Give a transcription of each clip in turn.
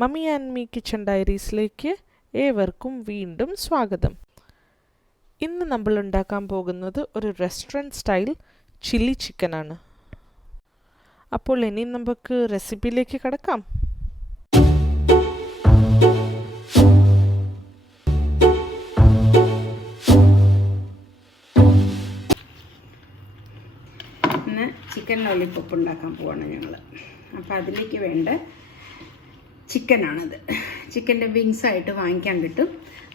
Mummy and me kitchen ഡയറീസിലേക്ക് ഏവർക്കും വീണ്ടും സ്വാഗതം. ഇന്ന് നമ്മൾ ഉണ്ടാക്കാൻ പോകുന്നത് ഒരു റെസ്റ്റോറന്റ് സ്റ്റൈൽ ചില്ലി ചിക്കനാണ്. അപ്പോൾ ഇനി നമുക്ക് റെസിപ്പിയിലേക്ക് കടക്കാം. ചിക്കൻ ലോലിപ്പോപ്പ് ഉണ്ടാക്കാൻ പോവാണ് ഞങ്ങൾ അപ്പോൾ അതിലേക്ക് വേണ്ട ചിക്കനാണിത്. ചിക്കന്റെ വിങ്സ് ആയിട്ട് വാങ്ങിക്കാൻ കിട്ടും.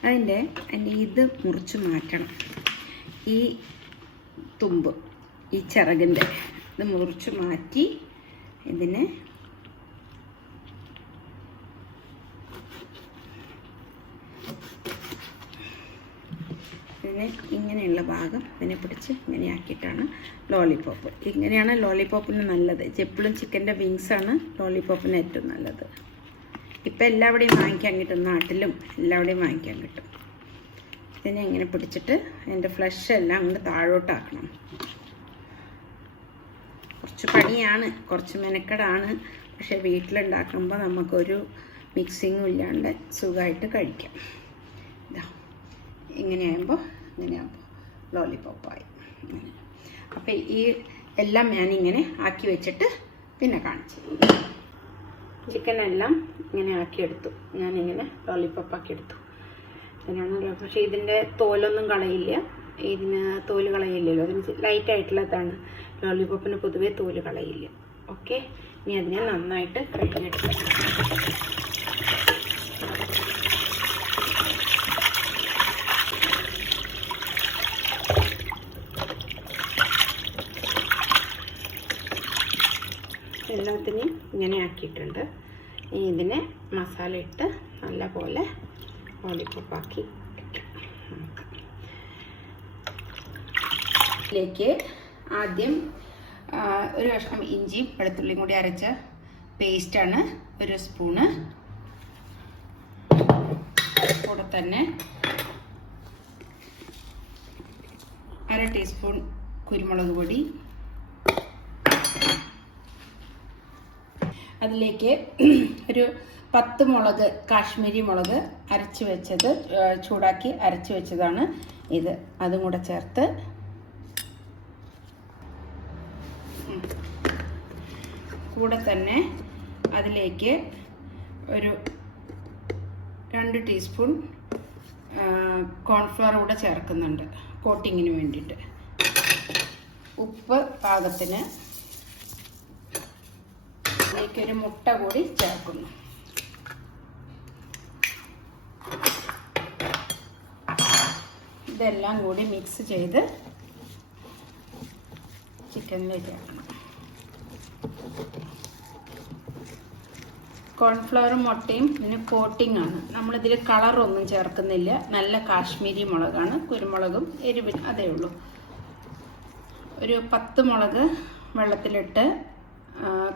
അതിന്റെ അതിന്റെ ഇത് മുറിച്ച് മാറ്റണം. ഈ തുമ്പ് ഈ ചിറകിന്റെ ഇത് മുറിച്ച് മാറ്റി ഇതിനെ ഇതിനെ ഇങ്ങനെയുള്ള ഭാഗം ഇതിനെ പിടിച്ച് ഇങ്ങനെയാക്കിയിട്ടാണ് ലോലിപോപ്പ്. ഇങ്ങനെയാണ് ലോലിപോപ്പിന് നല്ലത്. എപ്പോഴും ചിക്കന്റെ വിങ്സാണ് ലോലിപോപ്പിന് ഏറ്റവും നല്ലത്. ഇപ്പം എല്ലാവിടെയും വാങ്ങിക്കാൻ കിട്ടും നാട്ടിലും എല്ലാവിടെയും വാങ്ങിക്കാൻ കിട്ടും. ഇതിനെ ഇങ്ങനെ പിടിച്ചിട്ട് അതിന്റെ ഫ്ലഷ് എല്ലാം അങ്ങ് താഴോട്ടാക്കണം. കുറച്ച് പണിയാണ് കുറച്ച് മെനക്കെടാണ്. പക്ഷേ വീട്ടിലുണ്ടാക്കുമ്പോൾ നമുക്കൊരു മിക്സിങ്ങും ഇല്ലാണ്ട് സുഖമായിട്ട് കഴിക്കാം. ഇതാ ഇങ്ങനെയാകുമ്പോൾ ഇങ്ങനെയാകുമ്പോൾ ലോലിപോപ്പായി. അപ്പം അപ്പോൾ ഈ എല്ലാം ഞാനിങ്ങനെ ആക്കി വെച്ചിട്ട് പിന്നെ കാണിച്ചു ചിക്കൻ എല്ലാം ഇങ്ങനെ ആക്കിയെടുത്തു. ഞാനിങ്ങനെ ലോലിപോപ്പാക്കി എടുത്തു ഇതിനാണ് പക്ഷേ ഇതിന്റെ തോലൊന്നും കളയില്ല. ഇതിന് തോൽ കളയില്ലല്ലോ. അതിന് ലൈറ്റ് ആയിട്ടുള്ളതാണ്. ലോലിപോപ്പിന് പൊതുവേ തോൽ കളയില്ല. ഓക്കെ ഇനി അതിനെ നന്നായിട്ട് കഴുകിയെടുക്കാം ഇങ്ങനെ ആക്കിയിട്ടുണ്ട്. ഇനി ഇതിനെ മസാല ഇട്ട് നല്ലപോലെ ലോലിപ്പോപ്പാക്കി നമുക്ക് ഇതിലേക്ക് ആദ്യം ഒരു കഷ്ണം ഇഞ്ചിയും വെളുത്തുള്ളിയും കൂടി അരച്ച പേസ്റ്റാണ് ഒരു സ്പൂണ് കൂടെ തന്നെ അര ടീസ്പൂൺ കുരുമുളക് പൊടി അതിലേക്ക് ഒരു പത്ത് മുളക് കാശ്മീരി മുളക് അരച്ച് വെച്ചത് ചൂടാക്കി അരച്ച് വെച്ചതാണ് ഇത്. അതും കൂടെ ചേർത്ത്. കൂടെ തന്നെ അതിലേക്ക് ഒരു രണ്ട് ടീസ്പൂൺ കോൺഫ്ലവർ കൂടെ ചേർക്കുന്നുണ്ട് കോട്ടിങ്ങിന് വേണ്ടിയിട്ട്. ഉപ്പ് പാകത്തിന് ഒരു മുട്ട കൂടി ചേർക്കുന്നു. ഇതെല്ലാം കൂടി മിക്സ് ചെയ്ത് ചിക്കനിലേക്ക് ചേർക്കണം. കോൺഫ്ലവറും മുട്ടയും പിന്നെ കോട്ടിംഗ് ആണ്. നമ്മളിതിൽ കളറൊന്നും ചേർക്കുന്നില്ല. നല്ല കാശ്മീരി മുളകാണ് കുരുമുളകും എരിവ് അതേ ഉള്ളൂ. ഒരു പത്ത് മുളക് വെള്ളത്തിലിട്ട്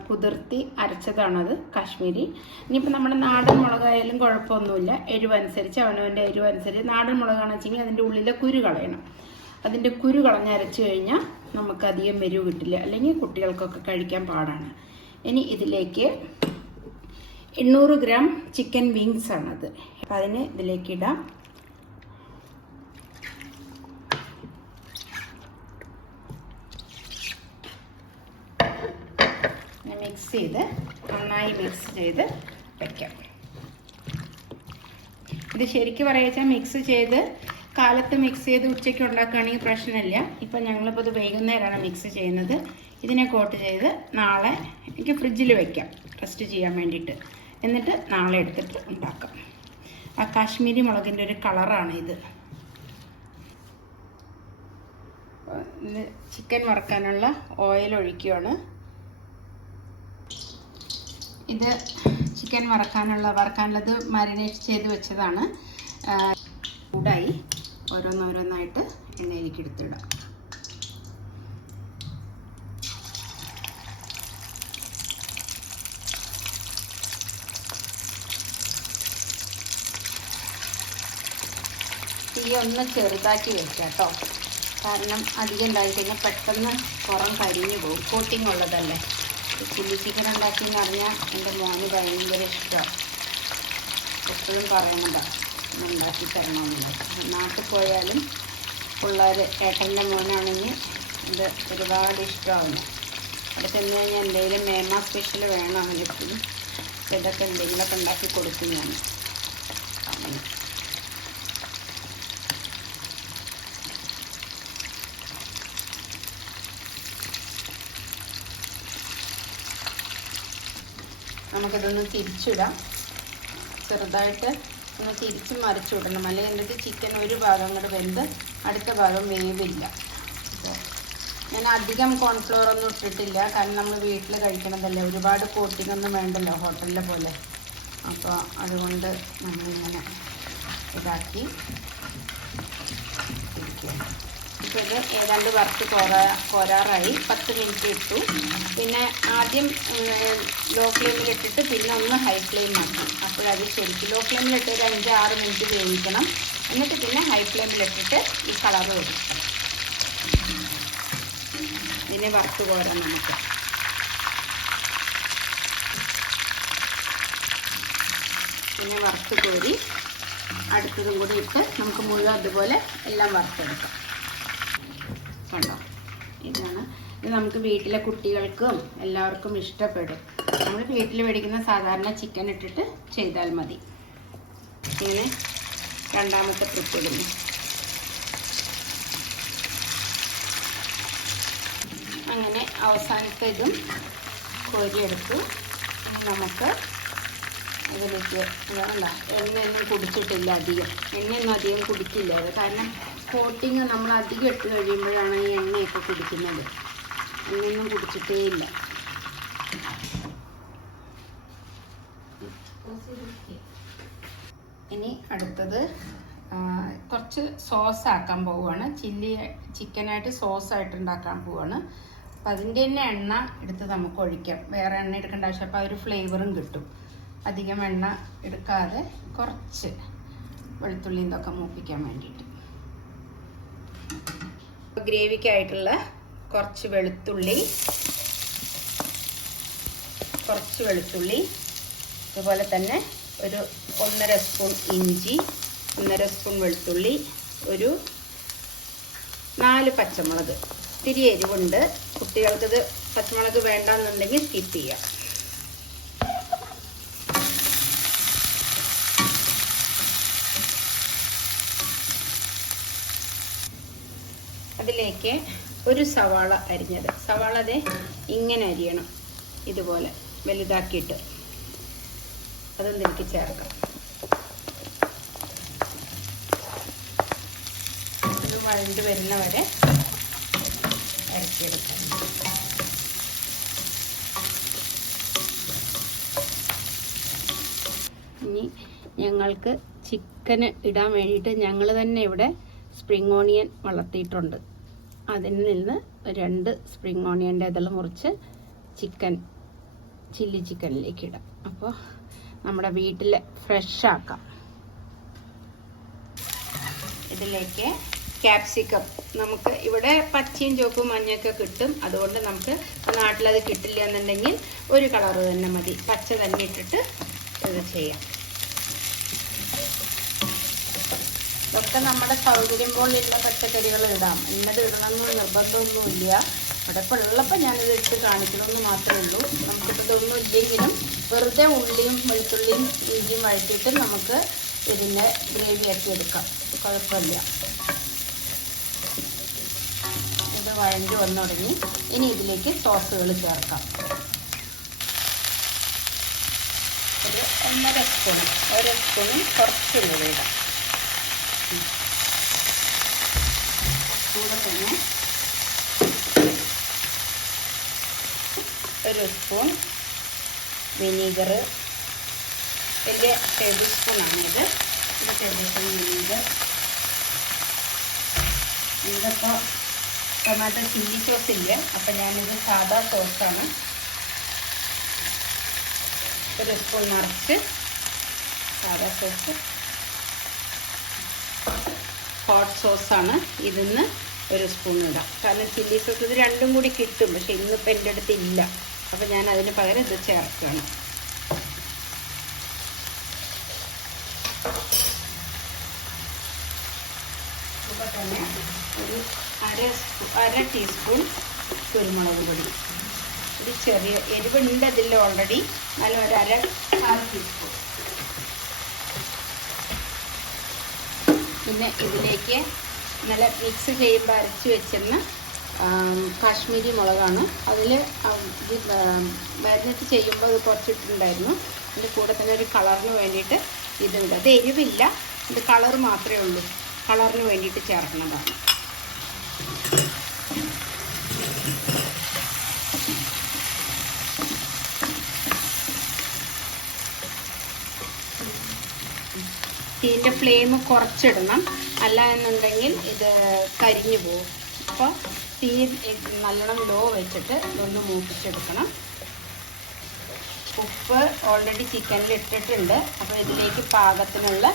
കുതിർത്തി അരച്ചതാണത് കാശ്മീരി. ഇനിയിപ്പോൾ നമ്മുടെ നാടൻ മുളകായാലും കുഴപ്പമൊന്നുമില്ല. എരിവനുസരിച്ച് അവനവന്റെ എരിവനുസരിച്ച് നാടൻ മുളകാണെന്ന് വെച്ചെങ്കിൽ അതിന്റെ ഉള്ളിലെ കുരു കളയണം. അതിന്റെ കുരു കളഞ്ഞ് അരച്ച് കഴിഞ്ഞാൽ നമുക്ക് അധികം എരിവ് കിട്ടില്ല. അല്ലെങ്കിൽ കുട്ടികൾക്കൊക്കെ കഴിക്കാൻ പാടാണ്. ഇനി ഇതിലേക്ക് എണ്ണൂറ് ഗ്രാം ചിക്കൻ വിങ്സ് ആണത് അപ്പം അതിന് ഇതിലേക്ക് ഇടാം. മിക്സ് ചെയ്ത് നന്നായി മിക്സ് ചെയ്ത് വെക്കാം. ഇത് ശരിക്കും പറയുക മിക്സ് ചെയ്ത് കാലത്ത് മിക്സ് ചെയ്ത് ഉച്ചയ്ക്ക് ഉണ്ടാക്കുകയാണെങ്കിൽ പ്രശ്നമില്ല. ഇപ്പം ഞങ്ങളിപ്പോൾ ഇത് വൈകുന്നേരമാണ് മിക്സ് ചെയ്യുന്നത്. ഇതിനെ കോട്ട് ചെയ്ത് നാളെ എനിക്ക് ഫ്രിഡ്ജിൽ വെക്കാം. റെസ്റ്റ് ചെയ്യാൻ വേണ്ടിയിട്ട്. എന്നിട്ട് നാളെ എടുത്തിട്ട് ഉണ്ടാക്കാം. ആ കാശ്മീരി മുളകിന്റെ ഒരു കളറാണ് ഇത്. ചിക്കൻ വറുക്കാനുള്ള ഓയിൽ ഒഴിക്കുകയാണ്. ഇത് ചിക്കൻ വറക്കാനുള്ള വറക്കാനുള്ളത് മാരിനേറ്റ് ചെയ്ത് വെച്ചതാണ്. ചൂടായി ഓരോന്നോരോന്നായിട്ട് എണ്ണയിലേക്ക് എടുത്തിടാം. തീ ഒന്ന് ചെറുതാക്കി വെക്കാം കേട്ടോ. കാരണം അധികം ഉണ്ടായിക്കഴിഞ്ഞാൽ പെട്ടെന്ന് പുറം കരിഞ്ഞു പോകും. കോട്ടിങ് ഉള്ളതല്ലേ? ചില്ലി ചിക്കൻ ഉണ്ടാക്കി എന്ന് പറഞ്ഞാൽ എന്റെ മോന് ഭയങ്കര ഇഷ്ടമാണ് എപ്പോഴും പറയുന്നുണ്ടോ ഉണ്ടാക്കി തരണമെന്നുണ്ട് നാട്ടിൽ പോയാലും പിള്ളേർ ഏട്ടന്റെ മോനാണെങ്കിൽ ഇത് ഒരുപാട് ഇഷ്ടമാവുന്നു. അവിടെ ചെന്ന് കഴിഞ്ഞാൽ എന്തെങ്കിലും മേമ സ്പെഷ്യൽ വേണം അവനെപ്പോഴും ഇതൊക്കെ എന്തെങ്കിലുമൊക്കെ ഉണ്ടാക്കി കൊടുക്കുന്നതാണ് അങ്ങനെ നമുക്കിതൊന്ന് തിരിച്ചിടാം. ചെറുതായിട്ട് ഒന്ന് തിരിച്ച് മറിച്ച് വിടണം. അല്ലെങ്കിൽ എന്നിട്ട് ചിക്കൻ ഒരു ഭാഗം കൂടെ വെന്ത് അടുത്ത ഭാഗം വേവില്ല. ഞാൻ അധികം കോൺഫ്ലോർ ഒന്നും ഇട്ടിട്ടില്ല. കാരണം നമ്മൾ വീട്ടിൽ കഴിക്കണതല്ലേ. ഒരുപാട് കോട്ടിംഗ് ഒന്നും വേണ്ടല്ലോ ഹോട്ടലിലെ പോലെ. അപ്പോൾ അതുകൊണ്ട് നമ്മളിങ്ങനെ ഇതാക്കി. ഇത് ഏതാണ്ട് വറുത്ത് കോരാ കോരാറായി. പത്ത് മിനിറ്റ് ഇട്ടു. പിന്നെ ആദ്യം ലോ ഫ്ലെയിമിൽ ഇട്ടിട്ട് പിന്നെ ഒന്ന് ഹൈ ഫ്ലെയിം ആക്കി. അപ്പോഴത് ശരിക്കും ലോ ഫ്ലെയിമിൽ ഇട്ട് ഒരു അഞ്ച് ആറ് മിനിറ്റ് വേവിക്കണം. എന്നിട്ട് പിന്നെ ഹൈ ഫ്ലെയിമിൽ ഇട്ടിട്ട് ഈ കളർ വരും ഇതിനെ വറുത്ത് കോരാം നമുക്ക്. പിന്നെ വറുത്ത് കോരി അടുത്തതും കൂടി ഇട്ട് നമുക്ക് മുഴുവൻ അതുപോലെ എല്ലാം വറുത്തെടുക്കാം കണ്ടോ ഇതാണ് ഇത് നമുക്ക് വീട്ടിലെ കുട്ടികൾക്കും എല്ലാവർക്കും ഇഷ്ടപ്പെടും. നമ്മൾ വീട്ടിൽ മേടിക്കുന്ന സാധാരണ ചിക്കൻ ഇട്ടിട്ട് ചെയ്താൽ മതി. ഇങ്ങനെ രണ്ടാമത്തെ ട്രിപ്പ് അങ്ങനെ അവസാനത്തെ ഇതും കോരിയെടുത്തു. നമുക്ക് ഇതിലേക്ക് വേണ്ട എണ്ണയൊന്നും കുടിച്ചിട്ടില്ല അധികം. എണ്ണയൊന്നും അധികം കുടിക്കില്ല. കാരണം കോട്ടിങ് നമ്മൾ അധികം ഇട്ട് കഴിയുമ്പോഴാണ് ഈ എണ്ണയൊക്കെ കുടിക്കുന്നത്. എണ്ണയൊന്നും കുടിച്ചിട്ടേ ഇല്ല. ഇനി അടുത്തത് കുറച്ച് സോസ് ആക്കാൻ പോവുകയാണ് ചില്ലി ചിക്കനായിട്ട് സോസ് ആയിട്ട് ഉണ്ടാക്കാൻ പോവുകയാണ് അപ്പം അതിന്റെ തന്നെ എണ്ണ എടുത്ത് നമുക്ക് ഒഴിക്കാം. വേറെ എണ്ണ എടുക്കേണ്ട ആവശ്യം അപ്പോൾ ഒരു ഫ്ലേവറും കിട്ടും. അധികം എണ്ണ എടുക്കാതെ കുറച്ച് വെളുത്തുള്ളി ഇതൊക്കെ മൂപ്പിക്കാൻ വേണ്ടിയിട്ട്. ഗ്രേവിക്കായിട്ടുള്ള കുറച്ച് വെളുത്തുള്ളി. കുറച്ച് വെളുത്തുള്ളി. അതുപോലെ തന്നെ ഒരു ഒന്നര സ്പൂൺ ഇഞ്ചി ഒന്നര സ്പൂൺ വെളുത്തുള്ളി ഒരു നാല് പച്ചമുളക്. ഇത്തിരി എരിവുണ്ട്. കുട്ടികൾക്കിത് പച്ചമുളക് വേണ്ടെന്നുണ്ടെങ്കിൽ സ്കിപ്പ് ചെയ്യാം. അതിലേക്ക് ഒരു സവാള അരിഞ്ഞത്. സവാള അതെ ഇങ്ങനെ അരിയണം. ഇതുപോലെ വലുതാക്കിയിട്ട്. അതൊന്നും എനിക്ക് ചേർക്കാം. ഇത് വഴണ്ട് വരുന്ന വരെ ഇറക്കിയെടുക്കാം. ഇനി ഞങ്ങൾക്ക് ചിക്കന് ഇടാൻ വേണ്ടിയിട്ട് ഞങ്ങൾ തന്നെ ഇവിടെ സ്പ്രിങ് ഓണിയൻ വളർത്തിയിട്ടുണ്ട്. അതിൽ നിന്ന് രണ്ട് സ്പ്രിങ് ഓണിയന്റെ ഇതെല്ലാം മുറിച്ച് ചിക്കൻ ചില്ലി ചിക്കനിലേക്ക് ഇടാം. അപ്പോൾ നമ്മുടെ വീട്ടിൽ ഫ്രഷ് ആക്കാം. ഇതിലേക്ക് ക്യാപ്സിക്കം നമുക്ക് ഇവിടെ പച്ചയും ചുവപ്പും മഞ്ഞയൊക്കെ കിട്ടും. അതുകൊണ്ട് നമുക്ക് നാട്ടിലത് കിട്ടില്ല എന്നുണ്ടെങ്കിൽ ഒരു കളറ് തന്നെ മതി. പച്ച തന്നെ ഇട്ടിട്ട് ഇത് ചെയ്യാം. ഇതൊക്കെ നമ്മുടെ സൗകര്യം പോലെയുള്ള പച്ചക്കറികൾ ഇടാം. എന്നത് ഇടണമെന്ന് നിർബന്ധമൊന്നുമില്ല. ഇവിടെ ഇപ്പോൾ ഉള്ളപ്പോൾ ഞാനിത് ഇട്ട് കാണിക്കണമെന്ന് മാത്രമേ ഉള്ളൂ. നമുക്കിപ്പോൾ ഇതൊന്നും ഇല്ലെങ്കിലും വെറുതെ ഉള്ളിയും വെളുത്തുള്ളിയും ഇഞ്ചിയും വഴറ്റിയിട്ട് നമുക്ക് ഇതിന്റെ ഗ്രേവി ആക്കി എടുക്കാം. കുഴപ്പമില്ല. ഇത് വഴഞ്ഞ് വന്നു തുടങ്ങി. ഇനി ഇതിലേക്ക് സോസുകൾ ചേർക്കാം. ഒരു ഒന്നര സ്പൂൺ ഒരു സ്പൂണും കുറച്ച് ഉലുവ ഇടാം കൂടെ തന്നെ ഒരു സ്പൂൺ വിനീഗർ വലിയ ടേബിൾ സ്പൂണാണിത് ഒരു ടേബിൾ സ്പൂൺ വിനീഗർ ഇതിപ്പോൾ ടൊമാറ്റോ ചില്ലി സോസ് ഇല്ല? അപ്പം ഞാനിത് സാധാ സോസാണ് ഒരു സ്പൂൺ നിറച്ച് സാധാ സോസ് ഹോട്ട് സോസാണ് ഇതിന്ന് ഒരു സ്പൂൺ ഇടാം. കാരണം ചില്ലി സോസ് ഇത് രണ്ടും കൂടി കിട്ടും പക്ഷെ ഇന്നിപ്പോൾ എന്റെ അടുത്ത് ഇല്ല. അപ്പോൾ ഞാൻ അതിന് പകരം ഇത് ചേർക്കുകയാണ് ഒരു അര അര ടീസ്പൂൺ കുരുമുളക് പൊടി. ഒരു ചെറിയ എരിവുണ്ട് അതിൽ ഓൾറെഡി എന്നാലും ഒരു അര അര ടീസ്പൂൺ പിന്നെ ഇതിലേക്ക് നല്ല മിക്സ് ചെയ്യുമ്പോൾ അരച്ച് വെച്ചിരുന്ന കാശ്മീരി മുളകാണ്. അതിൽ മാരിനേറ്റ് ചെയ്യുമ്പോൾ അത് കുറച്ചിട്ടുണ്ടായിരുന്നു. അതിന്റെ കൂടെ തന്നെ ഒരു കളറിന് വേണ്ടിയിട്ട് ഇതുണ്ട്. അത് എരിവില്ല ഇത് കളർ മാത്രമേ ഉള്ളൂ. കളറിന് വേണ്ടിയിട്ട് ചേർക്കുന്നതാണ്. തീന്റെ ഫ്ലെയിം കുറച്ചിടണം. അല്ല എന്നുണ്ടെങ്കിൽ ഇത് കരിഞ്ഞു പോകും. അപ്പോൾ തീ നല്ലോണം ലോ വെച്ചിട്ട് ഇതൊന്ന് മൂപ്പിച്ചെടുക്കണം. ഉപ്പ് ഓൾറെഡി ചിക്കനിൽ ഇട്ടിട്ടുണ്ട്. അപ്പോൾ ഇതിലേക്ക് പാകത്തിനുള്ള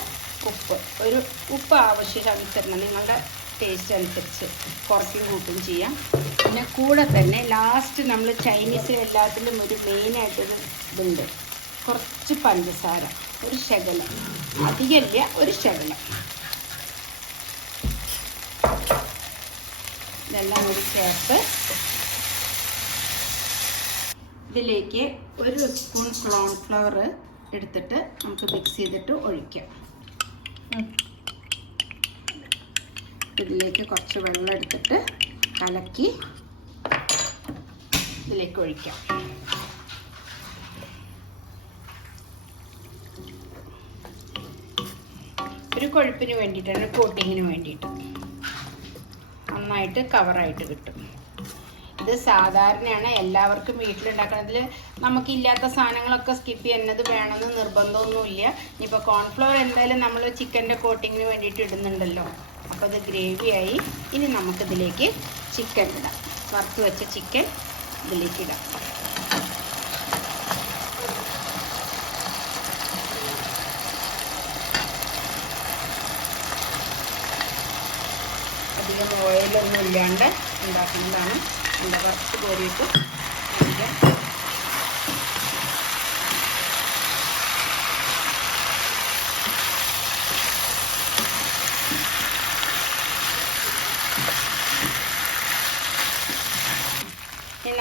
ഉപ്പ്. ഒരു ഉപ്പ് ആവശ്യാനുസരണം നിങ്ങളുടെ ടേസ്റ്റ് അനുസരിച്ച് കുറയ്ക്കും കൂട്ടും ചെയ്യാം. പിന്നെ കൂടെ തന്നെ ലാസ്റ്റ് നമ്മൾ ചൈനീസ് എല്ലാത്തിലും ഒരു മെയിനായിട്ടൊരു ഇതുണ്ട്. കുറച്ച് പഞ്ചസാര. ഒരു ശകലം. അധികമില്ല ഒരു ശകലം. ഇതെല്ലാം കൂടി ചേർത്ത് ഇതിലേക്ക് ഒരു സ്പൂൺ കോൺഫ്ലവർ എടുത്തിട്ട് നമുക്ക് മിക്സ് ചെയ്തിട്ട് ഒഴിക്കാം. ഇതിലേക്ക് കുറച്ച് വെള്ളം എടുത്തിട്ട് കലക്കി ഇതിലേക്ക് ഒഴിക്കാം. കൊഴുപ്പിന് വേണ്ടിയിട്ടാണ് കോട്ടിങ്ങിന് വേണ്ടിയിട്ട്. നന്നായിട്ട് കവറായിട്ട് കിട്ടും. ഇത് സാധാരണയാണ് എല്ലാവർക്കും വീട്ടിലുണ്ടാക്കുന്നതിൽ നമുക്കില്ലാത്ത സാധനങ്ങളൊക്കെ സ്കിപ്പ് ചെയ്യുന്നത് വേണമെന്ന് നിർബന്ധമൊന്നുമില്ല. ഇനിയിപ്പോൾ കോൺഫ്ലവർ എന്തായാലും നമ്മൾ ചിക്കന്റെ കോട്ടിങ്ങിന് വേണ്ടിയിട്ട് ഇടുന്നുണ്ടല്ലോ. അപ്പോൾ അത് ഗ്രേവിയായി ഇനി നമുക്കിതിലേക്ക് ചിക്കൻ ഇടാം. വറുത്ത് വെച്ച ചിക്കൻ ഇതിലേക്ക് ഇടാം. അധികം ഓയിലൊന്നും ഇല്ലാണ്ട് ഉണ്ടാക്കുന്നതാണ്. എന്താ കുറച്ച് കോരിയിട്ട്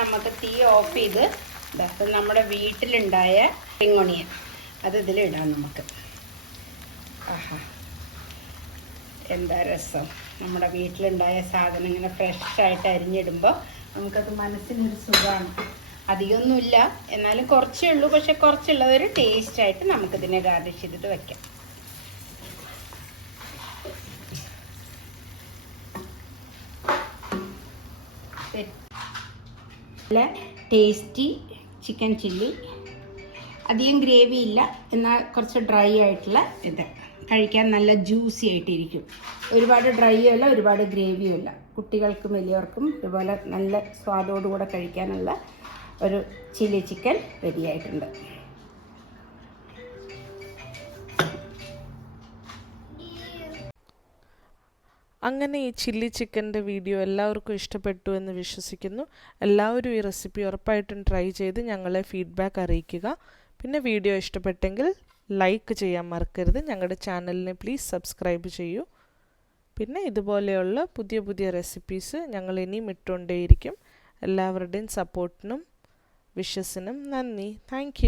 നമുക്ക് തീ ഓഫ് ചെയ്ത് ദാ നമ്മുടെ വീട്ടിലുണ്ടായ റിങ്ങോണിയൻ അത് ഇതിലിടാം നമുക്ക്. ആഹാ. എന്താ രസം. നമ്മുടെ വീട്ടിലുണ്ടായ സാധനം ഇങ്ങനെ ഫ്രഷ് ആയിട്ട് അരിഞ്ഞിടുമ്പോൾ നമുക്കത് മനസ്സിനൊരു സുഖമാണ്. അധികമൊന്നുമില്ല. എന്നാലും കുറച്ചേ ഉള്ളൂ. പക്ഷെ കുറച്ചുള്ളത് ഒരു ടേസ്റ്റ് ആയിട്ട് നമുക്കിതിനെ ഗാർണിഷ് ചെയ്തിട്ട് വെക്കാം. നല്ല ടേസ്റ്റി ചിക്കൻ ചില്ലി. അധികം ഗ്രേവി ഇല്ല. എന്നാൽ കുറച്ച് ഡ്രൈ ആയിട്ടുള്ള ഇത്. കഴിക്കാൻ നല്ല ജ്യൂസി ആയിട്ടിരിക്കും. ഒരുപാട് ഡ്രൈയും അല്ല ഒരുപാട് ഗ്രേവിയും അല്ല. കുട്ടികൾക്കും വലിയവർക്കും ഇതുപോലെ നല്ല സ്വാദോടുകൂടെ കഴിക്കാനുള്ള ഒരു ചില്ലി ചിക്കൻ റെഡിയായിട്ടുണ്ട് അങ്ങനെ ഈ ചില്ലി ചിക്കന്റെ വീഡിയോ എല്ലാവർക്കും ഇഷ്ടപ്പെട്ടു എന്ന് വിശ്വസിക്കുന്നു. എല്ലാവരും ഈ റെസിപ്പി ഉറപ്പായിട്ടും ട്രൈ ചെയ്ത് ഞങ്ങളെ ഫീഡ്ബാക്ക് അറിയിക്കുക. പിന്നെ വീഡിയോ ഇഷ്ടപ്പെട്ടെങ്കിൽ ലൈക്ക് ചെയ്യാൻ മറക്കരുത്. ഞങ്ങളുടെ ചാനലിനെ പ്ലീസ് സബ്സ്ക്രൈബ് ചെയ്യൂ. പിന്നെ ഇതുപോലെയുള്ള പുതിയ പുതിയ റെസിപ്പീസ് ഞങ്ങൾ ഇനിയും ഇട്ടുകൊണ്ടേയിരിക്കും. എല്ലാവരുടെയും സപ്പോർട്ടിനും വിഷസിനും നന്ദി. താങ്ക്